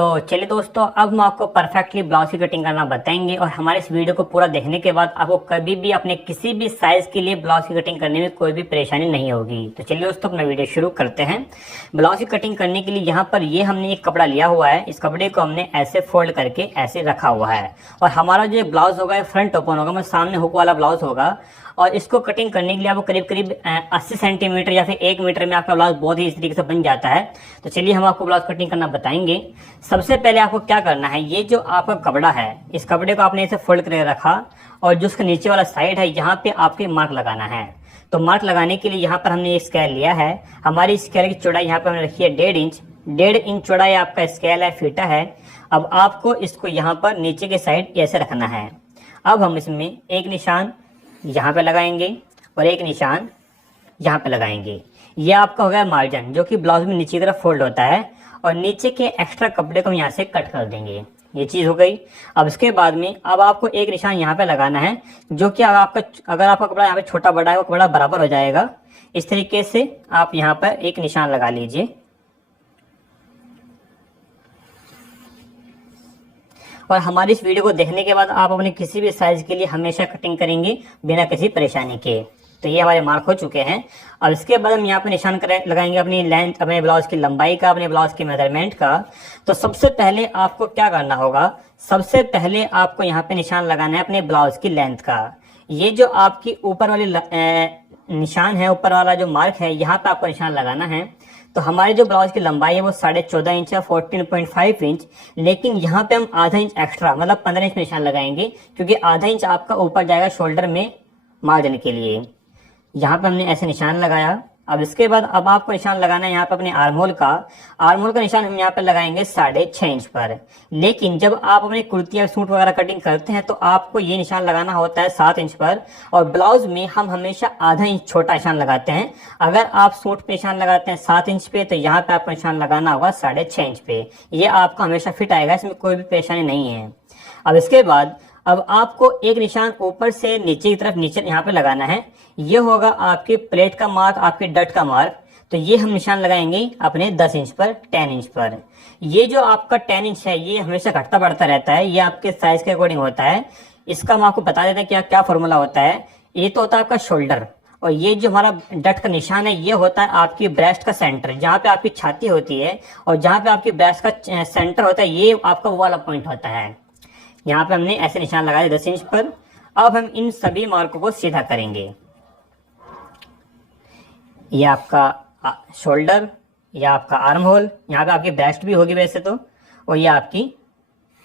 तो चलिए दोस्तों, अब हम आपको परफेक्टली ब्लाउज की कटिंग करना बताएंगे और हमारे इस वीडियो को पूरा देखने के बाद आपको कभी भी अपने किसी भी साइज के लिए ब्लाउज की कटिंग करने में कोई भी परेशानी नहीं होगी। तो चलिए दोस्तों, अपना वीडियो शुरू करते हैं। ब्लाउज की कटिंग करने के लिए यहाँ पर ये हमने एक कपड़ा लिया हुआ है। इस कपड़े को हमने ऐसे फोल्ड करके ऐसे रखा हुआ है और हमारा जो ब्लाउज होगा फ्रंट ओपन होगा, मतलब सामने हुक वाला ब्लाउज होगा। और इसको कटिंग करने के लिए आपको करीब करीब 80 सेंटीमीटर या फिर 1 मीटर में आपका ब्लाउज बहुत ही इस तरीके से बन जाता है। तो चलिए हम आपको ब्लाउज कटिंग करना बताएंगे। सबसे पहले आपको क्या करना है, ये जो आपका कपड़ा है, इस कपड़े को आपने ऐसे फोल्ड करके रखा और जो उसका नीचे वाला साइड है यहाँ पे आपके मार्क लगाना है। तो मार्क लगाने के लिए यहाँ पर हमने एक स्केल लिया है। हमारी स्केल की चौड़ाई यहाँ पर हमने रखी है 1.5 इंच। 1.5 इंच चौड़ाई आपका स्केल है, फीटा है। अब आपको इसको यहाँ पर नीचे के साइड ऐसे रखना है। अब हम इसमें एक निशान यहाँ पे लगाएंगे और एक निशान यहाँ पे लगाएंगे। ये आपका हो गया मार्जिन, जो कि ब्लाउज में नीचे की तरफ फोल्ड होता है और नीचे के एक्स्ट्रा कपड़े को हम यहाँ से कट कर देंगे। ये चीज़ हो गई। अब इसके बाद में अब आपको एक निशान यहाँ पे लगाना है, जो कि अगर आपका कपड़ा यहाँ पे छोटा बड़ा है वो कपड़ा बराबर हो जाएगा। इस तरीके से आप यहाँ पर एक निशान लगा लीजिए और हमारी इस वीडियो को देखने के बाद आप अपने किसी भी साइज के लिए हमेशा कटिंग करेंगे बिना किसी परेशानी के। तो ये हमारे मार्क हो चुके हैं। और इसके बाद हम यहाँ पे निशान लगाएंगे अपनी लेंथ, अपने ब्लाउज की लंबाई का, अपने ब्लाउज के मेजरमेंट का। तो सबसे पहले आपको क्या करना होगा, सबसे पहले आपको यहाँ पे निशान लगाना है अपने ब्लाउज की लेंथ का। ये जो आपकी ऊपर वाली निशान है, ऊपर वाला जो मार्क है, यहाँ पे आपको निशान लगाना है। तो हमारे जो ब्लाउज की लंबाई है वो 14.5 इंच है, 14.5 इंच। लेकिन यहाँ पे हम आधा इंच एक्स्ट्रा, मतलब 15 इंच में निशान लगाएंगे, क्योंकि आधा इंच आपका ऊपर जाएगा शोल्डर में मार्जिन के लिए। यहाँ पे हमने ऐसे निशान लगाया। अब इसके बाद अब आपको निशान लगाना है यहाँ पे अपने आर्म होल का। आर्म होल का निशान हम यहाँ पे लगाएंगे 6.5 इंच पर। लेकिन जब आप अपने कुर्ती या सूट वगैरह कटिंग करते हैं तो आपको ये निशान लगाना होता है 7 इंच पर। और ब्लाउज में हम हमेशा आधा इंच छोटा निशान लगाते हैं। अगर आप सूट पे निशान लगाते हैं 7 इंच पे, तो यहाँ पे आपको निशान लगाना होगा 6.5 इंच पे। ये आपका हमेशा फिट आएगा, इसमें कोई भी परेशानी नहीं है। अब इसके बाद अब आपको एक निशान ऊपर से नीचे की तरफ नीचे यहाँ पे लगाना है। ये होगा आपके प्लेट का मार्क, आपके डट का मार्क। तो ये हम निशान लगाएंगे अपने 10 इंच पर, 10 इंच पर। ये जो आपका 10 इंच है ये हमेशा घटता बढ़ता रहता है, ये आपके साइज के अकॉर्डिंग होता है। इसका हम आपको बता देते हैं क्या क्या फॉर्मूला होता है। ये तो होता है आपका शोल्डर, और ये जो हमारा डट का निशान है ये होता है आपकी ब्रेस्ट का सेंटर, जहाँ पे आपकी छाती होती है और जहाँ पे आपकी ब्रेस्ट का सेंटर होता है, ये आपका वो वाला पॉइंट होता है। यहाँ पे हमने ऐसे निशान लगाए 10 इंच पर। अब हम इन सभी मार्कों को सीधा करेंगे। ये आपका शोल्डर, ये आपका आर्म होल, यहाँ पे आपकी ब्रेस्ट भी होगी वैसे तो, और ये आपकी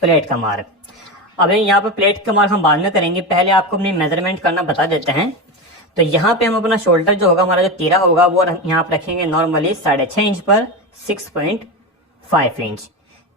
प्लेट का मार्क। अब यहाँ पे प्लेट का मार्क हम बाद में करेंगे, पहले आपको अपनी मेजरमेंट करना बता देते हैं। तो यहाँ पे हम अपना शोल्डर जो होगा, हमारा जो तीरा होगा, वो यहाँ पे रखेंगे नॉर्मली 6.5 इंच पर, 6.5 इंच।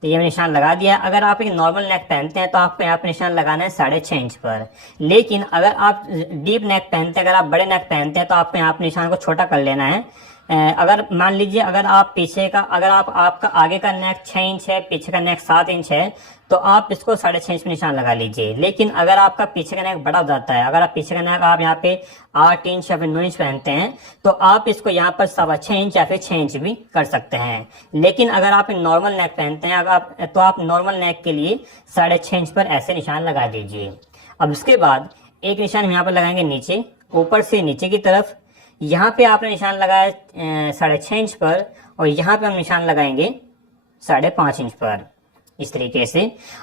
तो ये मैंने निशान लगा दिया। अगर आप एक नॉर्मल नेक पहनते हैं तो आपको यहाँ पे निशान लगाना है 6.5 इंच पर। लेकिन अगर आप डीप नेक पहनते हैं, अगर आप बड़े नेक पहनते हैं, तो आपको यहाँ पे निशान को छोटा कर लेना है। अगर मान लीजिए अगर आप पीछे का, अगर आपका आगे का नेक 6 इंच है, पीछे का नेक 7 इंच है, तो आप इसको 6.5 इंच में निशान लगा लीजिए। लेकिन अगर आपका पीछे का नेक बड़ा हो जाता है, अगर आप पीछे का नेक आप यहाँ पे 8 इंच या फिर 9 इंच पहनते हैं, तो आप इसको यहाँ पर 6.25 इंच या फिर 6 इंच भी कर सकते हैं। लेकिन अगर आप नॉर्मल नेक पहनते हैं तो आप नॉर्मल नेक के लिए 6.5 इंच पर ऐसे निशान लगा दीजिए। अब उसके बाद एक निशान हम यहाँ पर लगाएंगे नीचे, ऊपर से नीचे की तरफ। यहाँ पे आपने निशान लगाया 6.5 इंच पर और यहाँ पे हम निशान लगाएंगे 5.5 इंच पर, इस तरीके से।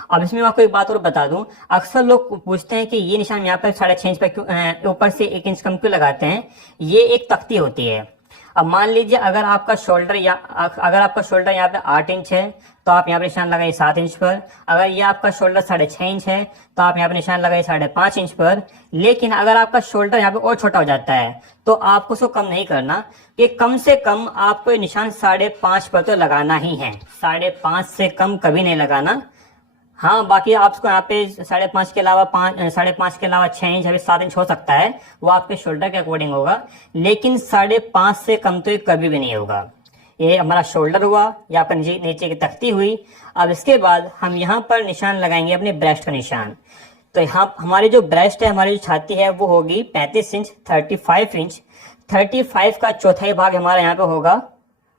अब इसमें मैं आपको एक बात और बता दूं, अक्सर लोग पूछते हैं कि ये निशान यहाँ पर 6.5 इंच पर क्यों, ऊपर से 1 इंच कम क्यों लगाते हैं। ये एक तख्ती होती है। अब मान लीजिए अगर आपका शोल्डर यहाँ पे 8 इंच है, तो आप यहाँ पे निशान लगाइए 7 इंच पर। अगर ये आपका शोल्डर 6.5 इंच है, तो आप यहाँ पे निशान लगाइए 5.5 इंच पर। लेकिन अगर आपका शोल्डर यहाँ पे और छोटा हो जाता है, तो आपको उसको कम नहीं करना, कि कम से कम आपको ये निशान 5.5 पर तो लगाना ही है। 5.5 से कम कभी नहीं लगाना। हाँ, बाकी आपको यहाँ पे 5.5 के अलावा 5.5 के अलावा 6 इंच या 7 इंच हो सकता है, वो आपके शोल्डर के अकॉर्डिंग होगा। लेकिन 5.5 से कम तो ये कभी भी नहीं होगा। ये हमारा शोल्डर हुआ, या पर नीचे की तख्ती हुई। अब इसके बाद हम यहाँ पर निशान लगाएंगे अपने ब्रेस्ट का निशान। तो यहाँ हमारी जो ब्रेस्ट है, हमारी जो छाती है, वो होगी 35 इंच, 35 इंच। 35 का चौथाई भाग हमारा यहाँ पे होगा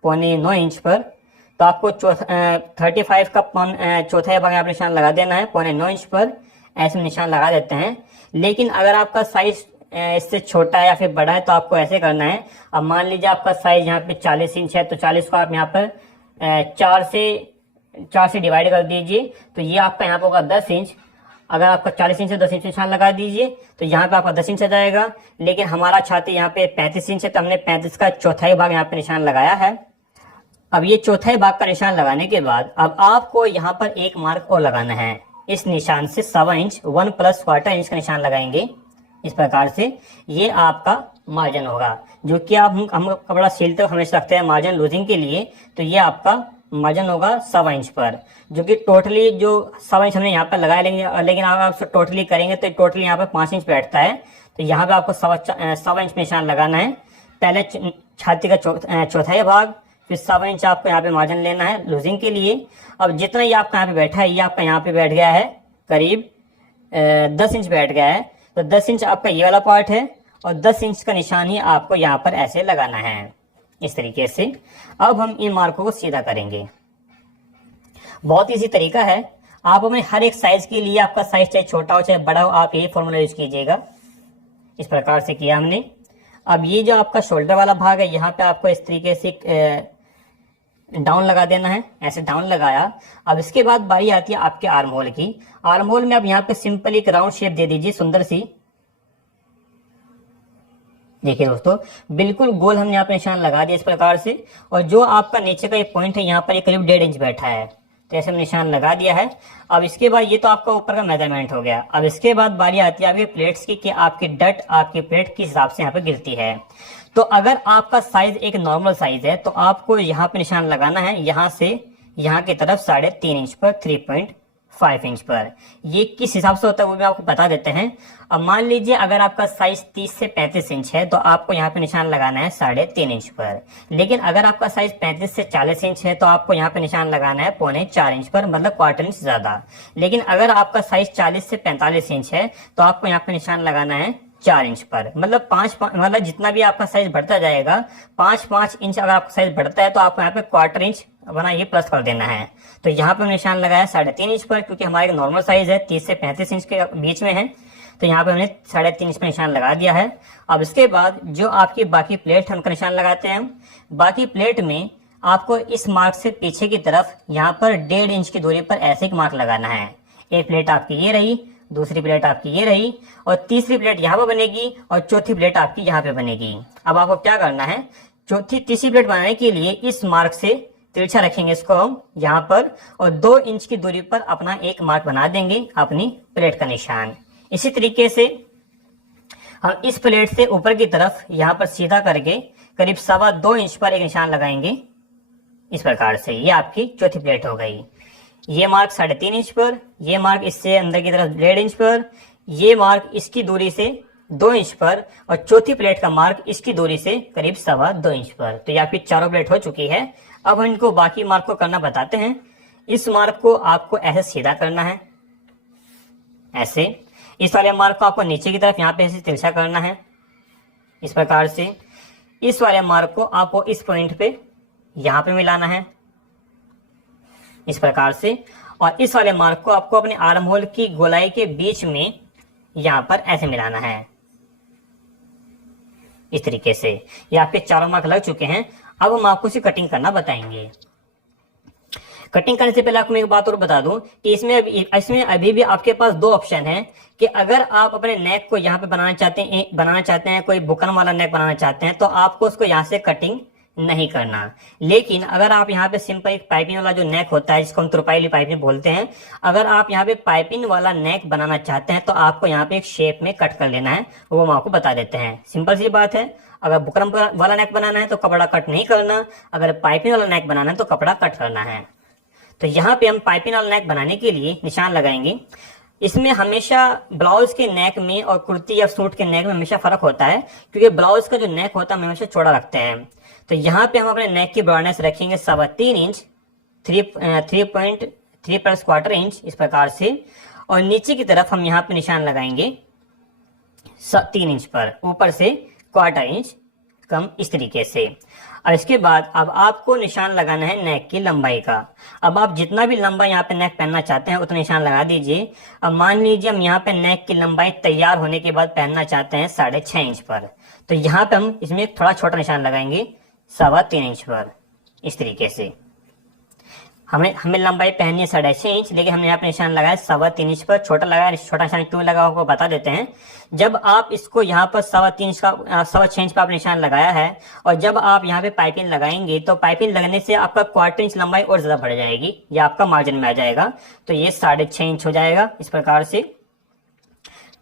9.25 इंच पर। तो आपको 35 का चौथाई भाग यहाँ पर निशान लगा देना है 9.5 इंच पर, ऐसे निशान लगा देते हैं। लेकिन अगर आपका साइज इससे छोटा है या फिर बड़ा है तो आपको ऐसे करना है। अब मान लीजिए आपका साइज यहाँ पे 40 इंच है, तो 40 को आप यहाँ पर 4 से डिवाइड कर दीजिए, तो ये आपका यहाँ पर होगा 10 इंच। अगर आपका 40 इंच है 10 इंच निशान लगा दीजिए, तो यहाँ पे आपका 10 इंच आ जाएगा। लेकिन हमारा छाती यहाँ पे 35 इंच है, तो हमने 35 का चौथाई भाग यहाँ पे निशान लगाया है। अब ये चौथाई भाग का निशान लगाने के बाद अब आपको यहाँ पर एक मार्क और लगाना है। इस निशान से 1.25 इंच 1 + क्वार्टर इंच का निशान लगाएंगे। इस प्रकार से ये आपका मार्जिन होगा, जो कि हम कपड़ा सिलते हुए हमेशा रखते हैं मार्जिन लूजिंग के लिए। तो ये आपका मार्जिन होगा 1.25 इंच पर, जो कि टोटली जो 1.25 इंच हमने यहाँ पर लगाया। लेकिन अगर आप टोटली करेंगे तो टोटली यहाँ पर 5 इंच बैठता है। तो यहाँ पे आपको 1.25 इंच निशान लगाना है। पहले छाती का चौथाई भाग, फिर 1.25 इंच आपको यहाँ पे मार्जिन लेना है लूजिंग के लिए। अब जितना ये आपका यहाँ पे बैठा है, ये आपका यहाँ पे बैठ गया है करीब 10 इंच बैठ गया है। तो 10 इंच आपका ये वाला पार्ट है, और 10 इंच का निशान ही आपको यहाँ पर ऐसे लगाना है, इस तरीके से। अब हम इन मार्कों को सीधा करेंगे। बहुत इजी तरीका है। आप अपने हर एक साइज के लिए, आपका साइज चाहे छोटा हो चाहे बड़ा हो, आप यही फॉर्मूला यूज कीजिएगा। इस प्रकार से किया हमने। अब ये जो आपका शोल्डर वाला भाग है, यहाँ पे आपको इस तरीके से डाउन लगा देना है, ऐसे डाउन लगाया। अब इसके बाद बारी आती है आपके आर्म होल की। आर्म होल में अब यहाँ पे सिंपल एक राउंड शेप दे दीजिए, सुंदर सी। देखिए दोस्तों, बिल्कुल गोल हमने यहाँ पे निशान लगा दिया इस प्रकार से। और जो आपका नीचे का ये पॉइंट है, यहाँ पर ये करीब 1.5 इंच बैठा है, तो ऐसे हम निशान लगा दिया है। अब इसके बाद ये तो आपका ऊपर का मेजरमेंट हो गया। अब इसके बाद बारी आती है आपकी प्लेट्स की, कि आपकी डट आपकी प्लेट किस हिसाब से यहाँ पे गिरती है। तो अगर आपका साइज एक नॉर्मल साइज है, तो आपको यहाँ पे निशान लगाना है, यहाँ से यहाँ की तरफ 3.5 इंच पर, 3.5 इंच पर। ये किस हिसाब से होता है वो भी आपको बता देते हैं। अब मान लीजिए अगर आपका साइज 30 से 35 इंच है, तो आपको यहाँ पे निशान लगाना है 3.5 इंच पर। लेकिन अगर आपका साइज 35 से 40 इंच है, तो आपको यहाँ पे निशान लगाना है 3.25 इंच पर, मतलब क्वार्टर इंच ज्यादा। लेकिन अगर आपका साइज 40 से 45 इंच है, तो आपको यहाँ पे निशान लगाना है 4 इंच पर, मतलब 5 मतलब जितना भी आपका साइज बढ़ता जाएगा, 5 इंच अगर आपका साइज बढ़ता है, तो आपको यहाँ पे क्वार्टर इंच बना ये प्लस कर देना है। तो यहाँ पे निशान लगाया 3.5 इंच पर, क्योंकि हमारे नॉर्मल साइज है 30 से 35 इंच के बीच में है। तो यहाँ पे हमने 3.5 इंच पर निशान लगा दिया है। अब इसके बाद जो आपकी बाकी प्लेट है उनका निशान लगाते हैं हम। बाकी प्लेट में आपको इस मार्क से पीछे की तरफ यहाँ पर 1.5 इंच की दूरी पर ऐसे एक मार्क लगाना है। एक प्लेट आपकी ये रही, दूसरी प्लेट आपकी ये रही, और तीसरी प्लेट यहाँ पर बनेगी, और चौथी प्लेट आपकी यहाँ पे बनेगी। अब आपको क्या करना है, तीसरी प्लेट बनाने के लिए इस मार्क से तिरछा रखेंगे इसको हम यहाँ पर, और 2 इंच की दूरी पर अपना एक मार्क बना देंगे अपनी प्लेट का निशान। इसी तरीके से हम इस प्लेट से ऊपर की तरफ यहाँ पर सीधा करके करीब 2.25 इंच पर एक निशान लगाएंगे। इस प्रकार से ये आपकी चौथी प्लेट हो गई। ये मार्क 3.5 इंच पर, ये मार्क इससे अंदर की तरफ 1.5 इंच पर, ये मार्क इसकी दूरी से 2 इंच पर, और चौथी प्लेट का मार्क इसकी दूरी से करीब 2.25 इंच पर। तो ये आपकी चारों प्लेट हो चुकी है। अब हम इनको बाकी मार्क को करना बताते हैं। इस मार्क को आपको ऐसे सीधा करना है, ऐसे। इस वाले मार्क को आपको नीचे की तरफ यहाँ पे ऐसे तिरछा करना है, इस प्रकार से। इस वाले मार्क को आपको इस पॉइंट पे यहाँ पे मिलाना है, इस प्रकार से। और इस वाले मार्क को आपको अपने आर्म होल की गोलाई के बीच में यहाँ पर ऐसे मिलाना है, इस तरीके से। ये आपके चारों मार्क लग चुके हैं। अब हम आपको इसे कटिंग करना बताएंगे। कटिंग करने से पहले आपको मैं एक बात और बता दूं कि इसमें अभी भी आपके पास 2 ऑप्शन हैं, कि अगर आप अपने नेक को यहाँ पे बनाना चाहते हैं, कोई बुकन वाला नेक बनाना चाहते हैं, तो आपको उसको यहाँ से कटिंग नहीं करना। लेकिन अगर आप यहाँ पे सिंपल एक पाइपिंग वाला जो नेक होता है, जिसको हम तुरपाई पाइपिंग बोलते हैं, अगर आप यहाँ पे पाइपिंग वाला नेक बनाना चाहते हैं, तो आपको यहाँ पे एक शेप में कट कर लेना है। वो हम आपको बता देते हैं। सिंपल सी बात है। अगर बुकरम वाला नेक बनाना है तो कपड़ा कट नहीं करना, अगर पाइपिंग वाला नेक बनाना है तो कपड़ा कट करना है। तो यहाँ पे हम पाइपिंग वाला नेक बनाने के लिए निशान लगाएंगे। इसमें हमेशा ब्लाउज के नेक में और कुर्ती या सूट के नेक में हमेशा फर्क होता है, क्योंकि ब्लाउज का जो नेक होता है हम हमेशा चौड़ा रखते हैं। तो यहाँ पे हम अपने नेक की ब्रॉडनेस रखेंगे 3.25 इंच, 3.3 + क्वार्टर इंच, इस प्रकार से। और नीचे की तरफ हम यहाँ पे निशान लगाएंगे 3 इंच पर, ऊपर से क्वार्टर इंच, कम, इस तरीके से। और इसके बाद अब आपको निशान लगाना है नेक की लंबाई का। अब आप जितना भी लंबा यहाँ पे नेक पहनना चाहते हैं उतना निशान लगा दीजिए। अब मान लीजिए हम यहाँ पे नेक की लंबाई तैयार होने के बाद पहनना चाहते हैं 6.5 इंच पर, तो यहाँ पे हम इसमें एक थोड़ा छोटा निशान लगाएंगे 3.25 इंच पर, इस तरीके से। हमें लंबाई पहननी है 6.5 इंच, लेकिन हमने यहाँ पे निशान लगाया 3.25 इंच पर। छोटा लगाया, छोटा निशान क्यों लगा आपको बता देते हैं। जब आप इसको यहाँ पर 3.25 इंच का 6.25 इंच पर आप निशान लगाया है, और जब आप यहाँ पे पाइपिंग लगाएंगे तो पाइपिंग लगने से आपका 1/4 इंच लंबाई और ज्यादा बढ़ जाएगी, या आपका मार्जिन में आ जाएगा। तो ये 6.5 इंच हो जाएगा इस प्रकार से।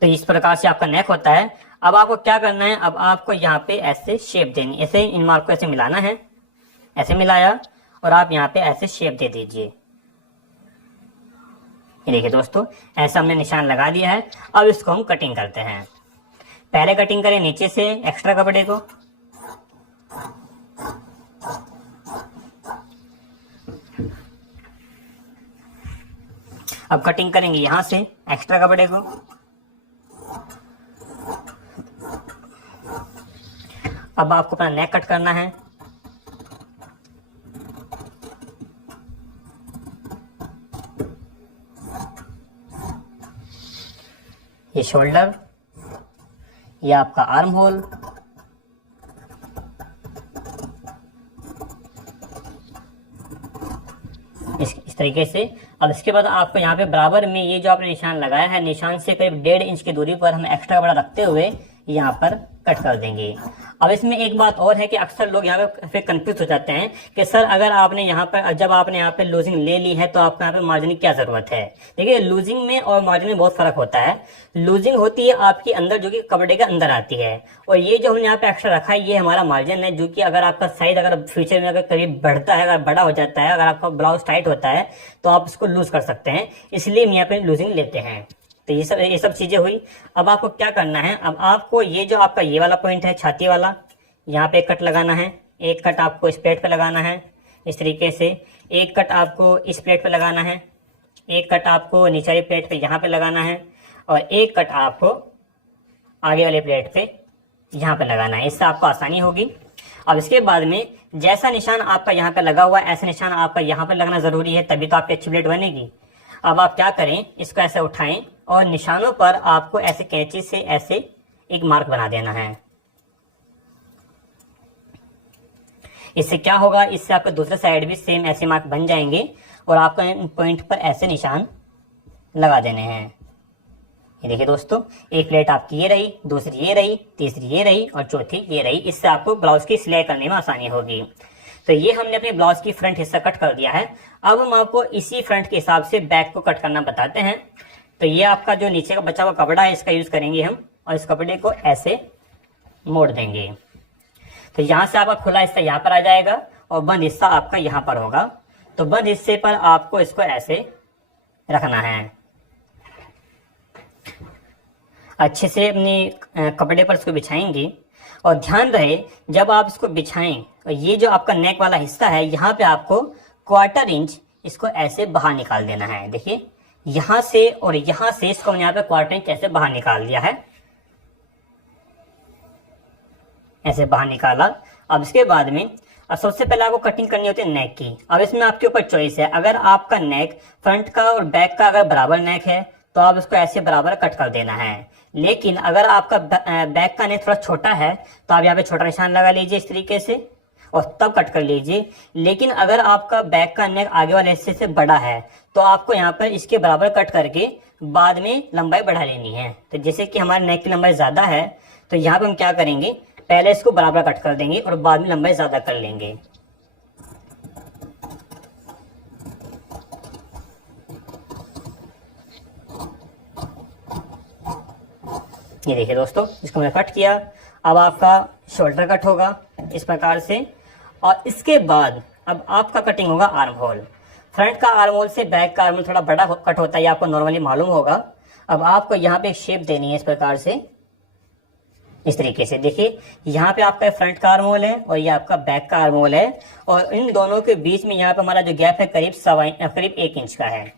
तो इस प्रकार से आपका नेक होता है। अब आपको क्या करना है, अब आपको यहाँ पे ऐसे शेप देनी, ऐसे इन मार्क को ऐसे मिलाना है, ऐसे मिलाया और आप यहाँ पे ऐसे शेप दे दीजिए। ये देखिए दोस्तों, ऐसा हमने निशान लगा दिया है। अब इसको हम कटिंग करते हैं। पहले कटिंग करें नीचे से एक्स्ट्रा कपड़े को, अब कटिंग करेंगे यहां से एक्स्ट्रा कपड़े को। अब आपको अपना नेक कट करना है। ये शोल्डर, ये आपका आर्म होल, इस तरीके से। अब इसके बाद आपको यहाँ पे बराबर में ये जो आपने निशान लगाया है, निशान से करीब 1.5 इंच की दूरी पर हम एक्स्ट्रा कपड़ा रखते हुए यहाँ पर कट कर देंगे। अब इसमें एक बात और है कि अक्सर लोग यहाँ पे फिर कंफ्यूज हो जाते हैं कि सर अगर आपने यहाँ पर, जब आपने यहाँ पे लूजिंग ले ली है तो आपको यहाँ पे मार्जिन की क्या जरूरत है। देखिए, लूजिंग में और मार्जिन में बहुत फर्क होता है। लूजिंग होती है आपके अंदर, जो कि कपड़े के अंदर आती है, और ये जो हमने यहाँ पे एक्स्ट्रा रखा है ये हमारा मार्जिन है, जो कि अगर आपका साइज अगर फ्यूचर में अगर करीब बढ़ता है, अगर बड़ा हो जाता है, अगर आपका ब्लाउज टाइट होता है तो आप इसको लूज कर सकते हैं, इसलिए हम यहाँ पे लूजिंग लेते हैं। तो ये सब चीजें हुई। अब आपको क्या करना है, अब आपको ये जो आपका ये वाला पॉइंट है छाती वाला, यहाँ पे एक कट लगाना है। एक कट आपको इस प्लेट पे लगाना है इस तरीके से। एक कट आपको इस प्लेट पे लगाना है। एक कट आपको नीचे वाली प्लेट पे यहाँ पे लगाना है, और एक कट आपको आगे वाले प्लेट पे यहाँ पे लगाना है। इससे आपको आसानी होगी। अब इसके बाद में जैसा निशान आपका यहाँ पे लगा हुआ है, ऐसा निशान आपका यहाँ पे लगना जरूरी है, तभी तो आपकी अच्छी प्लेट बनेगी। अब आप क्या करें, इसको ऐसे उठाएं और निशानों पर आपको ऐसे कैंची से ऐसे एक मार्क बना देना है। इससे क्या होगा, इससे आपके दूसरे साइड भी सेम ऐसे मार्क बन जाएंगे, और आपको इन पॉइंट पर ऐसे निशान लगा देने हैं। ये देखिए दोस्तों, एक प्लेट आपकी ये रही, दूसरी ये रही, तीसरी ये रही और चौथी ये रही। इससे आपको ब्लाउज की सिलाई करने में आसानी होगी। तो ये हमने अपने ब्लाउज की फ्रंट हिस्सा कट कर दिया है। अब हम आपको इसी फ्रंट के हिसाब से बैक को कट करना बताते हैं। तो ये आपका जो नीचे का बचा हुआ कपड़ा है, इसका यूज करेंगे हम, और इस कपड़े को ऐसे मोड़ देंगे। तो यहाँ से आपका खुला हिस्सा यहाँ पर आ जाएगा और बंद हिस्सा आपका यहाँ पर होगा। तो बंद हिस्से पर आपको इसको ऐसे रखना है, अच्छे से अपनी कपड़े पर इसको बिछाएंगे। और ध्यान रहे, जब आप इसको बिछाएं तो ये जो आपका नेक वाला हिस्सा है, यहाँ पे आपको 1/4 इंच इसको ऐसे बाहर निकाल देना है। देखिए, यहाँ से और यहाँ से इसको हमने यहाँ पे 1/4 इंच ऐसे बाहर निकाल दिया है, ऐसे बाहर निकाला। अब इसके बाद में अब सबसे पहले आपको कटिंग करनी होती है नेक की। अब इसमें आपके ऊपर चॉइस है, अगर आपका नेक फ्रंट का और बैक का अगर बराबर नेक है तो आप उसको ऐसे बराबर कट कर देना है। लेकिन अगर आपका बैक का नेक थोड़ा छोटा है तो आप यहाँ पे छोटा निशान लगा लीजिए इस तरीके से, और तब कट कर लीजिए। लेकिन अगर आपका बैक का नेक आगे वाले हिस्से से बड़ा है तो आपको यहाँ पर इसके बराबर कट करके बाद में लंबाई बढ़ा लेनी है। तो जैसे कि हमारे नेक की लंबाई ज्यादा है, तो यहाँ पे हम क्या करेंगे, पहले इसको बराबर कट कर देंगे और बाद में लंबाई ज्यादा कर लेंगे। ये देखिए दोस्तों, इसको मैंने कट किया। अब आपका शोल्डर कट होगा इस प्रकार से, और इसके बाद अब आपका कटिंग होगा आर्म होल। फ्रंट का आर्म होल से बैक का आर्म होल थोड़ा बड़ा कट होता है, आपको नॉर्मली मालूम होगा। अब आपको यहाँ पे एक शेप देनी है इस प्रकार से, इस तरीके से। देखिए, यहाँ पे आपका फ्रंट का आर्म होल है और ये आपका बैक का आर्म होल है, और इन दोनों के बीच में यहाँ पे हमारा जो गैप है करीब 1 इंच का है।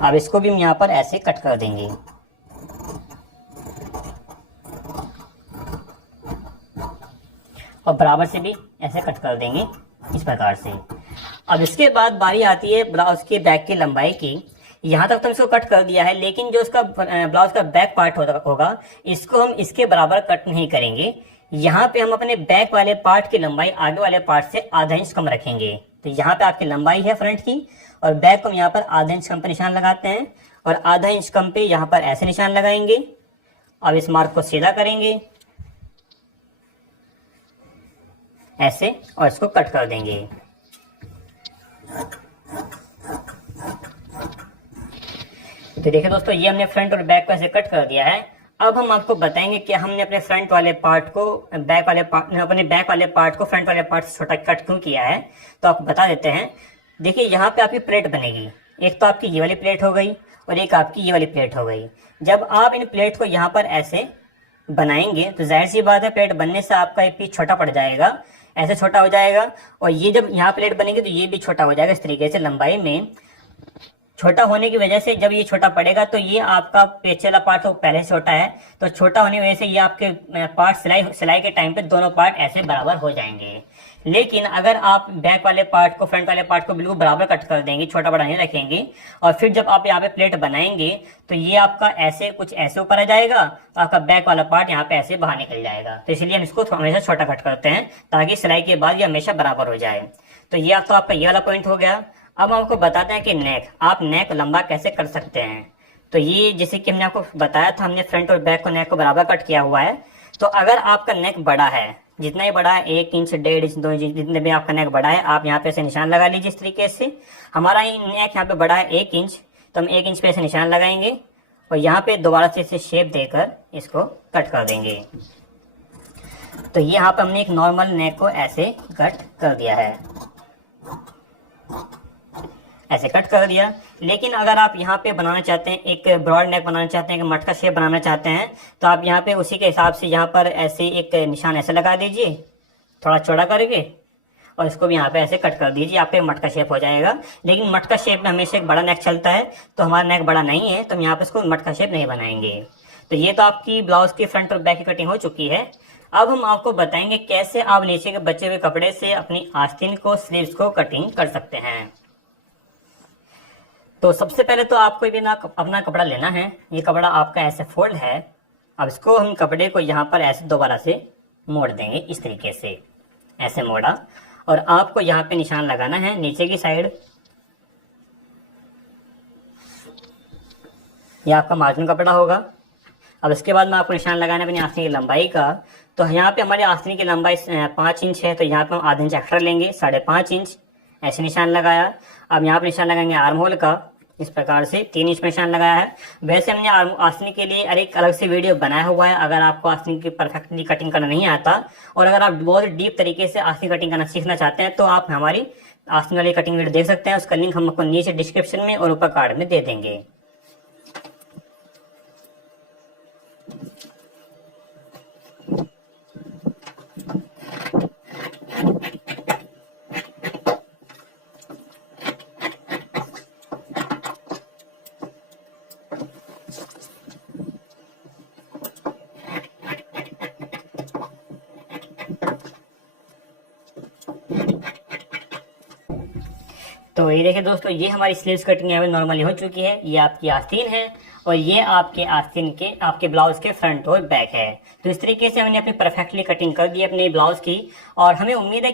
अब इसको भी हम यहाँ पर ऐसे कट कर देंगे। और बराबर से भी ऐसे कट कर देंगे इस प्रकार से। अब इसके बाद बारी आती है ब्लाउज के बैक की लंबाई की। यहाँ तक तो इसको कट कर दिया है, लेकिन जो इसका ब्लाउज का बैक पार्ट होगा इसको हम इसके बराबर कट नहीं करेंगे। यहाँ पे हम अपने बैक वाले पार्ट की लंबाई आगे वाले पार्ट से आधा इंच कम रखेंगे। तो यहाँ पे आपकी लंबाई है फ्रंट की, और बैक को हम यहाँ पर आधा इंच कम पे निशान लगाते हैं, और आधा इंच कम पे यहाँ पर ऐसे निशान लगाएंगे। अब इस मार्क को सीधा करेंगे ऐसे, और इसको कट कर देंगे। तो देखिए दोस्तों, ये हमने फ्रंट और बैक को ऐसे कट कर दिया है। अब हम आपको बताएंगे कि हमने अपने फ्रंट वाले पार्ट को अपने बैक वाले पार्ट को फ्रंट वाले पार्ट से छोटा कट क्यों किया है, तो आपको बता देते हैं। देखिए, यहाँ पे आपकी प्लेट बनेगी। एक तो आपकी ये वाली प्लेट हो गई और एक आपकी ये वाली प्लेट हो गई। जब आप इन प्लेट को यहाँ पर ऐसे बनाएंगे तो जाहिर सी बात है प्लेट बनने से आपका एक पीस छोटा पड़ जाएगा, ऐसे छोटा हो जाएगा। और ये जब यहाँ प्लेट बनेगी तो ये भी छोटा हो जाएगा। इस तरीके से लंबाई में छोटा होने की वजह से जब ये छोटा पड़ेगा तो ये आपका पेचे वाला पार्ट तो पहले से छोटा है, तो छोटा होने की वजह से ये आपके पार्ट सिलाई के टाइम पे दोनों पार्ट ऐसे बराबर हो जाएंगे। लेकिन अगर आप बैक वाले पार्ट को फ्रंट वाले पार्ट को बिल्कुल बराबर कट कर देंगे, छोटा बड़ा नहीं रखेंगे, और फिर जब आप यहाँ पे प्लेट बनाएंगे तो ये आपका ऐसे कुछ ऐसे ऊपर आ जाएगा, आपका बैक वाला पार्ट यहाँ पे ऐसे बाहर निकल जाएगा। तो इसलिए हम इसको हमेशा छोटा कट करते हैं ताकि सिलाई के बाद ये हमेशा बराबर हो जाए। तो ये तो आपका ये वाला पॉइंट हो गया। अब हम आपको बताते हैं कि आप नेक लंबा कैसे कर सकते हैं। तो ये जैसे कि हमने आपको बताया था, हमने फ्रंट और बैक को नेक को बराबर कट किया हुआ है। तो अगर आपका नेक बड़ा है, जितना ही बड़ा है, 1 इंच 1.5 इंच 2 इंच जितने भी आपका नेक बड़ा है, आप यहाँ पे ऐसे निशान लगा लीजिए इस तरीके से। हमारा नेक यहाँ पे बड़ा है 1 इंच, तो हम 1 इंच पे ऐसे निशान लगाएंगे और यहाँ पे दोबारा से इसे शेप देकर इसको कट कर देंगे। तो यहाँ पे हमने एक नॉर्मल नेक को ऐसे कट कर दिया है, ऐसे कट कर दिया। लेकिन अगर आप यहाँ पे बनाना चाहते हैं, एक ब्रॉड नेक बनाना चाहते हैं, एक मटका शेप बनाना चाहते हैं, तो आप यहाँ पे उसी के हिसाब से यहाँ पर ऐसे एक निशान ऐसे लगा दीजिए थोड़ा चौड़ा करके, और इसको भी यहाँ पे ऐसे कट कर दीजिए, आप पे मटका शेप हो जाएगा। लेकिन मटका शेप में हमेशा एक बड़ा नेक चलता है, तो हमारा नेक बड़ा नहीं है तो हम यहाँ पे इसको मटका शेप नहीं बनाएंगे। तो ये तो आपकी ब्लाउज की फ्रंट और बैक की कटिंग हो चुकी है। अब हम आपको बताएंगे कैसे आप नीचे के बचे हुए कपड़े से अपनी आस्तीन को, स्लीव्स को कटिंग कर सकते हैं। तो सबसे पहले तो आपको भी ना अपना कपड़ा लेना है। ये कपड़ा आपका ऐसे फोल्ड है। अब इसको हम कपड़े को यहाँ पर ऐसे दोबारा से मोड़ देंगे इस तरीके से, ऐसे मोड़ा, और आपको यहाँ पे निशान लगाना है नीचे की साइड। ये आपका मार्जिन कपड़ा होगा। अब इसके बाद में आपको निशान लगाना है अपनी आस्तीन की लंबाई का। तो यहाँ पे हमारी आस्तीन की लंबाई 5 इंच है, तो यहाँ पे हम आधा इंच एक्स्ट्रा लेंगे, 5.5 इंच ऐसे निशान लगाया। अब यहाँ पे निशान लगाएंगे आर्म होल का, इस प्रकार से 3 इंच में निशान लगाया है। वैसे हमने आस्तीन के लिए एक अलग से वीडियो बनाया हुआ है, अगर आपको आस्तीन की परफेक्टली कटिंग करना नहीं आता और अगर आप बहुत डीप तरीके से आस्तीन कटिंग करना सीखना चाहते हैं, तो आप हमारी आस्तीन वाली कटिंग वीडियो देख सकते हैं। उसका लिंक हम आपको नीचे डिस्क्रिप्शन में और ऊपर कार्ड में दे देंगे। तो ये देखिए दोस्तों, ये हमारी स्लीव्स कटिंग यहाँ पे नॉर्मली हो चुकी है। ये आपकी आस्तीन है और ये आपके आस्तीन के आपके ब्लाउज के फ्रंट और बैक है। तो इस तरीके से हमने अपनी परफेक्टली कटिंग कर दी अपने ब्लाउज की, और हमें उम्मीद है